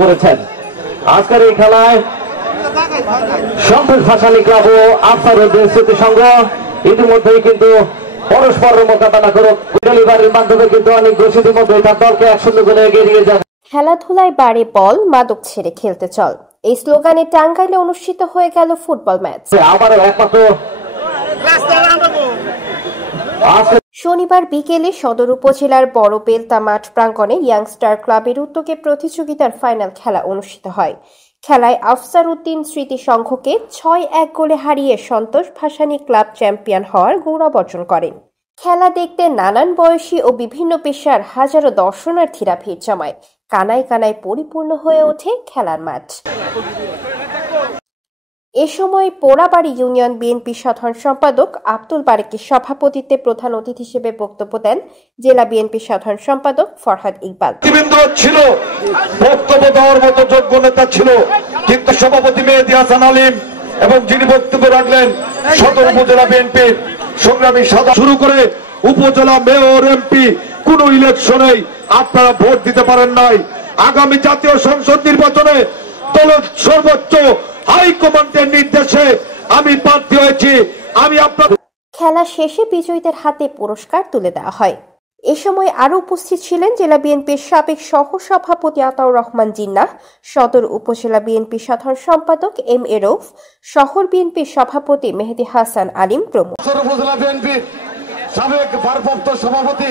করেছেন। আজকের এই খেলায় সন্তোষ ভাসানী ক্লাব ও আফসারুদ্দিন স্মৃতি সংঘ ইতিমধ্যেই কিন্তু পরস্পরের মোকাবেলা করে ডেলিভারির মাধ্যমে কিন্তু অনেক ঘোষিতের মধ্যে তার দলকে 1-0 গোলে এগিয়ে নিয়ে যাবে। খেলাধুলায় বাড়ে বল, মাদক ছেড়ে খেলতে চল, এই স্লোগানে টাঙ্গাইলে অনুষ্ঠিত হয়ে গেল ফুটবল ম্যাচ। আবারও একমাত্র শনিবার বিকেলে সদর উপজেলার বড় বেলতা মাঠ প্রাঙ্গণে ইয়াংস্টার ক্লাবের উদ্যোগে প্রতিযোগিতার ফাইনাল খেলা অনুষ্ঠিত হয়। খেলায় আফসারউদ্দিন স্মৃতি সংঘকে 6-1 গোলে হারিয়ে সন্তোষ ভাসানী ক্লাব চ্যাম্পিয়ন হওয়ার গৌরব অর্জন করেন। খেলা দেখতে নানান বয়সী ও বিভিন্ন পেশার হাজারো দর্শনার্থীরা ভিড় জমায়। কানায় কানায় পরিপূর্ণ হয়ে ওঠে খেলার মাঠ। এ সময় পোড়াবাড়ি ইউনিয়ন বিএনপি সাধারণ সম্পাদক আব্দুল বারেকের সভাপতিত্বে প্রধান অতিথি হিসেবে বক্তব্য দেন জেলা বিএনপি সাধারণ সম্পাদক ফরহাদ ইকবাল। ছিল বক্তব্য দেওয়ার মতো যোগ্য নেতা ছিল, কিন্তু সভাপতি মেহেদী হাসান আলিম এবং যিনি বক্তব্য রাখলেন সদর উপজেলা বিএনপির সংগ্রামী সাদা শুরু করে উপজেলা মেয়র এমপি কোন ইলেকশনেই আপনারা ভোট দিতে পারেন নাই। আগামী জাতীয় সংসদ নির্বাচনে দলের সর্বোচ্চ হাইকমান্ডের নির্দেশে আমি প্রার্থী হয়েছি। আমি আপনার খেলা শেষে বিজয়ীদের হাতে পুরস্কার তুলে দেওয়া হয়। এ সময় আরো উপস্থিত ছিলেন জেলা বিএনপির সাবেক সহসভাপতি আতাউর রহমান জিন্নাহ, সদর উপজেলা বিএনপি সাধারণ সম্পাদক এম এ রৌফ, শহর বিএনপির সভাপতি মেহেদী হাসান আলিম প্রমুখ। উপজেলা বিএনপির সাবেক ভারপ্রাপ্ত সভাপতি